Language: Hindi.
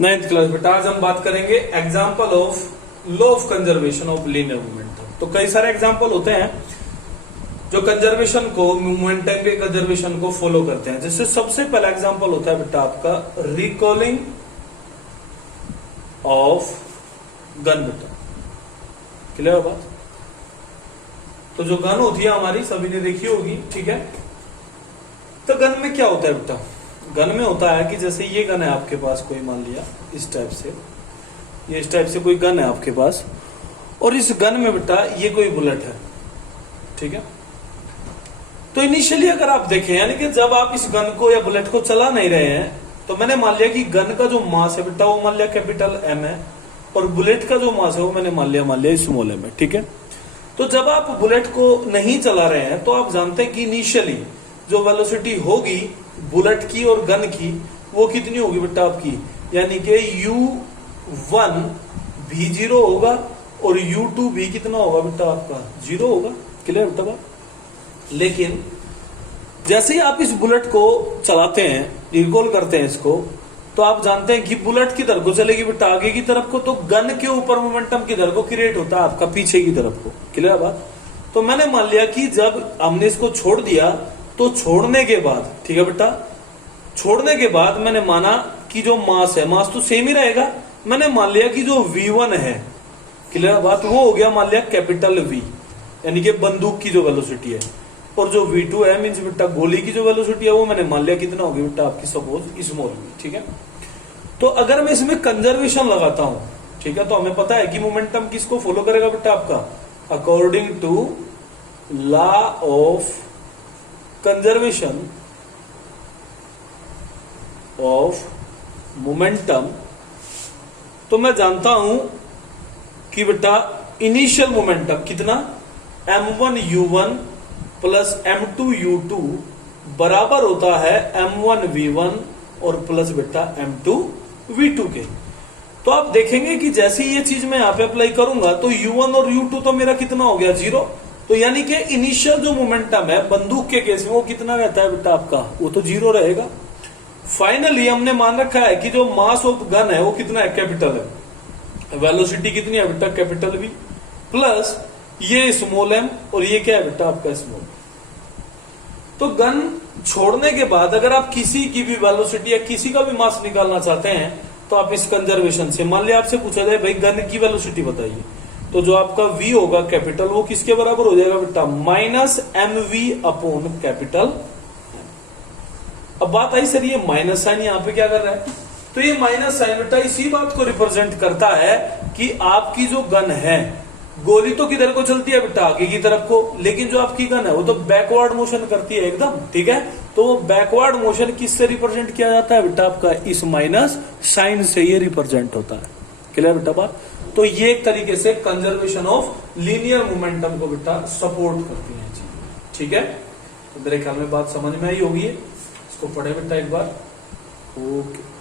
नाइन्थ क्लास बेटा, आज हम बात करेंगे example of law of conservation of linear momentum. तो कई सारे एग्जाम्पल होते हैं जो कंजर्वेशन को, मोमेंटम के कंजर्वेशन को फॉलो करते हैं। जैसे सबसे पहला एग्जाम्पल होता है बेटा आपका रिकॉलिंग ऑफ गन। बेटा क्लियर बात? तो जो गन होती है हमारी, सभी ने देखी होगी, ठीक है। तो गन में क्या होता है बेटा? गन में होता है कि जैसे ये गन है आपके पास, कोई मान लिया इस टाइप से, ये इस टाइप से कोई गन है आपके पास, और इस गन में बेटा ये कोई बुलेट है, ठीक है। तो इनिशियली अगर आप देखें, यानी कि जब आप इस गन को या बुलेट को चला नहीं रहे हैं, तो मैंने मान लिया कि गन का जो मास है बेटा वो मान लिया कैपिटल एम है, और बुलेट का जो मास है वो मैंने मान लिया स्मॉल एम है, ठीक है। तो जब आप बुलेट को नहीं चला रहे हैं तो आप जानते हैं कि इनिशियली जो वेलोसिटी होगी बुलेट की और गन की, वो कितनी होगी बेटा आपकी, यानी कि u1 भी 0 होगा और u2 भी कितना होगा बेटा आपका 0 होगा। क्लियर बेटा बात? लेकिन जैसे ही आप इस बुलेट को चलाते हैं, रिकॉल करते हैं इसको, तो आप जानते हैं कि बुलेट किधर को चलेगी बेटा, आगे की तरफ को, तो गन के ऊपर मोमेंटम किधर को क्रिएट होता है आपका, पीछे की तरफ को। क्लियर बात? तो मैंने मान लिया कि जब हमने इसको छोड़ दिया, तो छोड़ने के बाद, ठीक है बेटा, छोड़ने के बाद मैंने माना कि जो मास है, मास तो सेम ही रहेगा। मैंने मान लिया कि जो v1 है, क्लियर बात, वो हो गया मान लिया कैपिटल V, यानी कि बंदूक की जो वेलोसिटी है, और जो v2 है मींस बेटा गोली की जो वेलोसिटी है, वो मैंने मान लिया कितना होगी बेटा आपकी, सपोज स्मॉल v, ठीक है। तो अगर मैं इसमें कंजर्वेशन लगाता हूं, ठीक है, तो हमें पता है कि मोमेंटम किसको फॉलो करेगा बेटा आपका, according to law of conservation of momentum. तो मैं जानता हूं कि बेटा इनिशियल मोमेंटम कितना, m1u1 प्लस m2u2 बराबर होता है m1v1 और प्लस बेटा m2v2 के। तो आप देखेंगे कि जैसे ये चीज मैं यहां पे अप्लाई करूंगा, तो u1 और u2 तो मेरा कितना हो गया 0। तो यानी कि इनिशियल जो मोमेंटम है बंदूक के केस में वो कितना रहता है बेटा आपका, वो तो 0 रहेगा। फाइनली हमने मान रखा है कि जो मास ऑफ गन है वो कितना है, कैपिटल है, वेलोसिटी कितनी है बेटा, कैपिटल V, प्लस ये स्मॉल m, और ये क्या है बेटा आपका स्मॉल। तो गन छोड़ने के बाद अगर आप किसी की भी वेलोसिटी या किसी का भी मास निकालना चाहते हैं, तो आप इस कंजर्वेशन से, मान लिया आपसे पूछा जाए भाई गन की वेलोसिटी बताइए, तो जो आपका V होगा कैपिटल, वो किसके बराबर हो जाएगा बेटा, माइनस mv अपॉन कैपिटल। अब बात आई सर ये माइनस साइन यहाँ पे क्या कर रहा है, तो ये माइनस साइन बेटा इसी बात को रिप्रेजेंट करता है कि आपकी जो गन है, गोली तो किधर को चलती है बेटा, आगे की तरफ को, लेकिन जो आपकी गन है वो तो बैकवर्ड मोशन करती है एकदम, ठीक है। तो वो बैकवर्ड मोशन किससे रिप्रेजेंट किया जाता है बेटा आपका, इस माइनस साइन से ये रिप्रेजेंट होता है। क्लियर बेटा बात? तो ये एक तरीके से कंजर्वेशन ऑफ लीनियर मोमेंटम को बेटा सपोर्ट करती है, ठीक है। तो मेरे ख्याल में बात समझ में आई होगी, इसको पढ़े बेटा एक बार। ओके।